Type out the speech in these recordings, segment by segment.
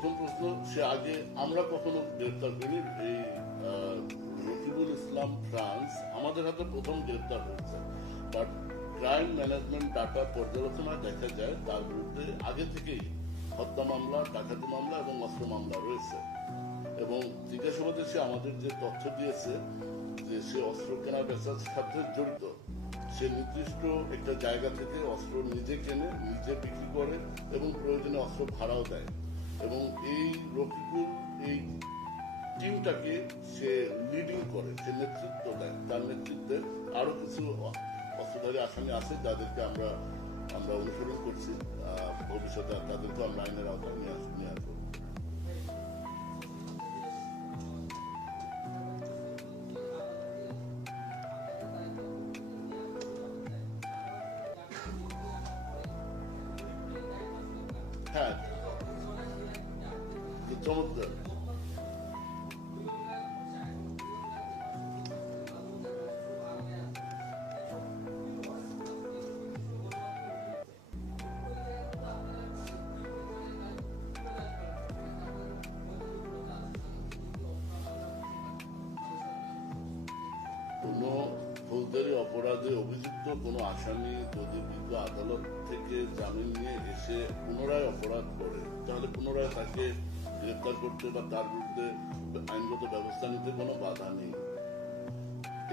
প্রথম প্রশ্ন, সে আগে আমরা কখনো গ্রেপ্তার করিনি। এই রকিবুল ইসলাম ফ্রান্স আমাদের হাতে প্রথম গ্রেপ্তার হয়েছে, বাট ক্রাইম ম্যানেজমেন্ট ডাটা পর্যালোচনায় দেখা যায় তার বিরুদ্ধে আগে থেকেই হত্যা মামলা, ডাকাতি মামলা এবং অস্ত্র মামলা রয়েছে। এবং জিজ্ঞাসাবাদে সে আমাদের যে তথ্য দিয়েছে যে সে অস্ত্র কেনা বেচার সাথে জড়িত, সে নির্দিষ্ট একটা জায়গা থেকে অস্ত্র নিজে কেনে, নিজে বিক্রি করে এবং প্রয়োজনে অস্ত্র ভাড়াও দেয়। এবং এই রকিবুল এই টিমটাকে সে লিডিং করে, সে নেতৃত্ব দেয়। তার নেতৃত্বে আরো কিছু অস্ত্রধারী আসামি আছে যাদেরকে আমরা অনুসরণ করছি। ভবিষ্যতে তাদেরকে আমরা আইনের আওতায় নিয়ে আসবো। হ্যাঁ, চমৎকার। কোন ফৌজদারি অপরাধে অভিযুক্ত কোন আসামি যদি বিজ্ঞ আদালত থেকে জামিন নিয়ে এসে পুনরায় অপরাধ করে, তাহলে পুনরায় তাকে গ্রেপ্তার করতে বা তার বিরুদ্ধে আইনগত ব্যবস্থা নিতে কোনো বাধা নেই।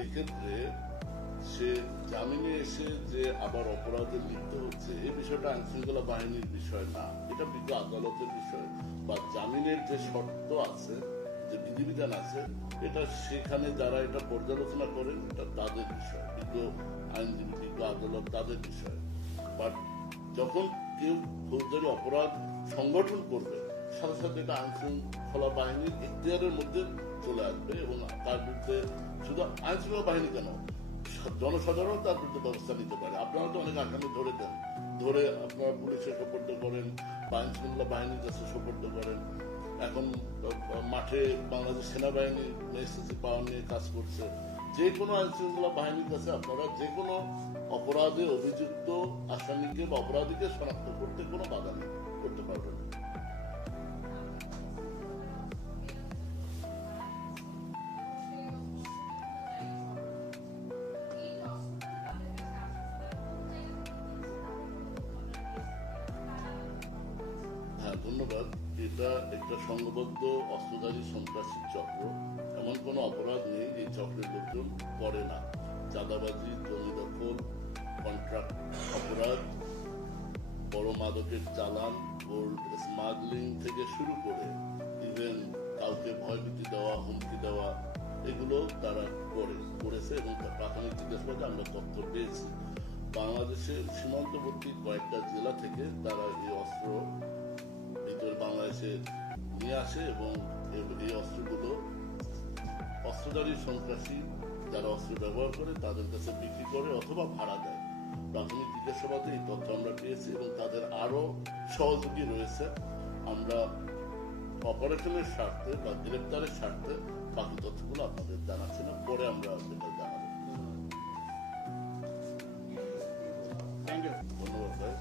এক্ষেত্রে সে জামিনে এসে যে আবার অপরাধে লিপ্ত হচ্ছে, এই বিষয়টা আইন শৃঙ্খলা বাহিনীর বিষয় না, এটা বিজ্ঞ আদালতের বিষয়। বা জামিনের যে শর্ত আছে, যে বিধিবিধান আছে, এটা সেখানে যারা এটা পর্যালোচনা করেন এটা তাদের বিষয়, বিজ্ঞ আইনজীবী, বিজ্ঞ আদালত তাদের বিষয়। বাট যখন কেউ ফৌজদারি অপরাধ সংগঠন করবে, সাথে সাথে এটা আইন শৃঙ্খলা বাহিনীর এখতিয়ারের মধ্যে চলে আসবে এবং তার বিরুদ্ধে শুধু আইন শৃঙ্খলা বাহিনী কেন, জনসাধারণ তার বিরুদ্ধে ব্যবস্থা নিতে পারে। আপনারা তো অনেক আসামি ধরে দেন, ধরে আপনারা পুলিশে সোপর্দ করেন বা আইন শৃঙ্খলা বাহিনীর কাছে সোপর্দ করেন। এখন মাঠে বাংলাদেশ সেনাবাহিনী এসএসসি পাওয়ার নিয়ে কাজ করছে। যে কোনো আইন শৃঙ্খলা বাহিনীর কাছে আপনারা যে কোনো অপরাধে অভিযুক্ত আসামিকে বা অপরাধীকে শনাক্ত করতে কোনো বাধা নেই, করতে পারবেন। হ্যাঁ, ধন্যবাদ। এটা একটা সংঘবদ্ধ অস্ত্রধারী সন্ত্রাসী চক্র। এমন কোনো অপরাধ নেই এই চক্রের লোকজন করে না। চাঁদাবাজি, জমি দখল, কন্ট্রাক্ট অপরাধ, বড় মাদকের চালান, গোল্ড স্মাগলিং থেকে শুরু করে ইভেন কাউকে ভয়ভীতি দেওয়া, হুমকি দেওয়া, এগুলো তারা করেছে এবং প্রাথমিক জিজ্ঞাসাবাদে আমরা তথ্য পেয়েছি। বাংলাদেশের সীমান্তবর্তী কয়েকটা জেলা থেকে তারা এই অস্ত্র ভিতরে বাংলাদেশে নিয়ে আসে এবং এই অস্ত্রগুলো অস্ত্রধারী সন্ত্রাসী যারা অস্ত্র ব্যবহার করে তাদের কাছে বিক্রি করে অথবা ভাড়া দেয়। প্রাথমিক জিজ্ঞাসাবাদে এই তথ্য আমরা পেয়েছি এবং তাদের আরো সহযোগী রয়েছে। আমরা অপারেশনের স্বার্থে বা গ্রেপ্তারের স্বার্থে বাকি তথ্যগুলো আপনাদের জানাচ্ছি না, পরে আমরা সেটা জানাবো। ধন্যবাদ ভাই।